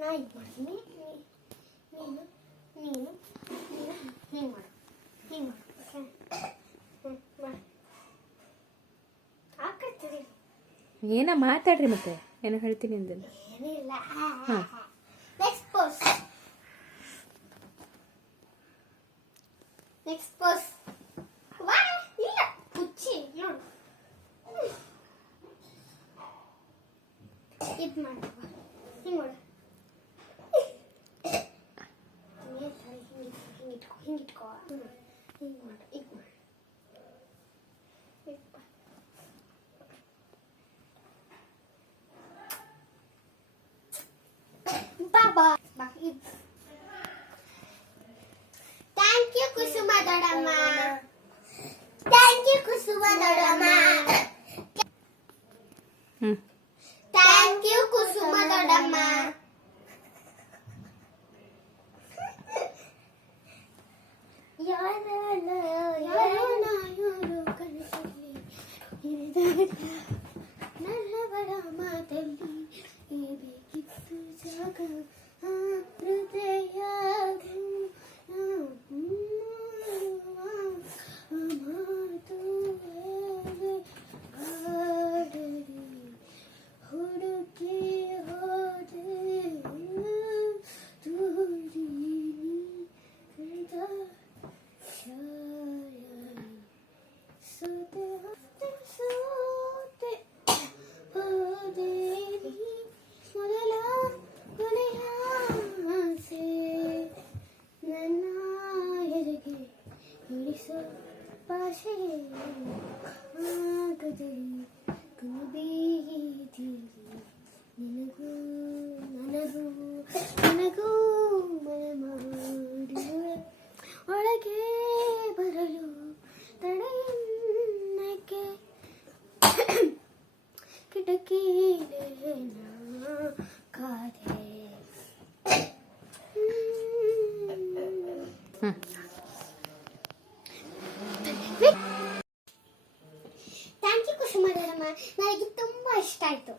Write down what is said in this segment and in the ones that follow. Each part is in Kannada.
ನಾ ಇದು ಮಾಡ್ತೀನಿ, ನೀನು ನೀನು ನೀನು ಹಿಂಗೆ ಮಾಡು, ಹಿಂಗೆ ಮಾಡು. ಹಾಕತ್ತೀರಿ ಏನ ಮಾತಾಡ್ರಿ ಮತ್ತೆ ಏನೋ ಹೇಳ್ತೀನಿ ಅಂದಲ್ಲ. ಏನಿಲ್ಲ. Next pose, next pose. ಇಲ್ಲ ಹುಚ್ಚಿ ನೋಡು, ಇದು ಮಾಡು, ಹಿಂಗೆ ಮಾಡು, ಹಿಂಗಿಟ್ಕೋ, ಹಿಂಗೆ ಮಾಡು, ಈಗ ಮಾಡು. Baba. Thank you, Kusuma Dodama. Thank you, Kusuma Dodama. Thank you, Kusuma Dodama. ನಲ್ಲವರ ಮಾತಲ್ಲಿ ಬೇಕಿತ್ತು ಜಾಗ ಹೃದಯ ಮಾತು ಆಡರಿ ಹುಡುಕಿ ಹೋದೆ ದೂರಿ ಸೋತೆ ಸೋತೆ ಹೋದೆ ಮೊದಲ ಕೊನೆಯ ಆಸೆ ನನ್ನ ಎದೆಗೆ ಇಳಿಸೋ ಭಾಷೆ ಆಗದೆ ಬೀದಿ ನಿನಗೂ ನನಗೂ ನನಗೂ ಮನೆ ಮಾಡಿರುವೆ ಒಳಗೆ ಬರಲು ತಡೆಯನ್ನಕ್ಕೆ ಕಿಟಕಿಲೇ ಕಾದೆ. ಥ್ಯಾಂಕ್ ಯು ಕುಸುಮ ದೊಡಮ್ಮ, ನನಗೆ ತುಂಬಾ ಇಷ್ಟ ಆಯ್ತು.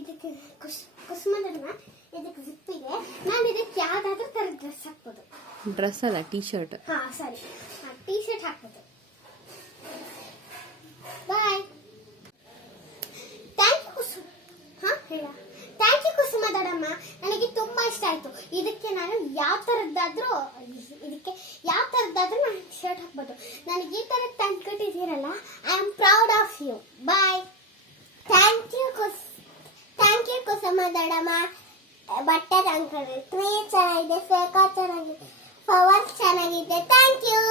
ಇದಕ್ಕೆ ಕುಸುಮ ದೊಡಮ್ಮ, ಇದಕ್ಕೆ ಜಿಪ್ಪಿಗೆ ನಾನು ಇದಕ್ಕೆ ಯಾವ್ದಾದ್ರೂ ತರ ಡ್ರೆಸ್ ಹಾಕ್ಬೋದು. ಡ್ರೆಸ್ ಅಲ್ಲ, ಟೀ ಶರ್ಟ್. ಹಾ ಸರಿ, ಟೀ ಶರ್ಟ್ ಹಾಕ್ಬೋದು. ಬಾಯ್. ಥ್ಯಾಂಕ್ ಯು ಕುಸುಮ. ಹೇಳ ಥ್ಯಾಂಕ್ ಯು ಕುಸುಮ ದೊಡಮ್ಮ, ನನಗೆ ತುಂಬಾ ಇಷ್ಟ ಆಯ್ತು. ಇದಕ್ಕೆ ನಾನು ಯಾವ ತರದ್ದಾದ್ರೂ ನಾನು ಶರ್ಟ್ ಹಾಕ್ಬೋದು. ನನಗೆ ಈ ತರ ತಂದು ಕೊಟ್ಟಿದ್ದೀರಲ್ಲ, I am proud of you. Bye. Thank you Kusuma ದೊಡಮ್ಮ, ಬಟ್ಟೆ ತಂದ್ಕೊಡಿ. ಟ್ರೀ ಚೆನ್ನಾಗಿದೆ, ಫೇಕ ಚೆನ್ನಾಗಿದೆ, ಫ್ಲವರ್ಸ್ ಚೆನ್ನಾಗಿದೆ. Thank you.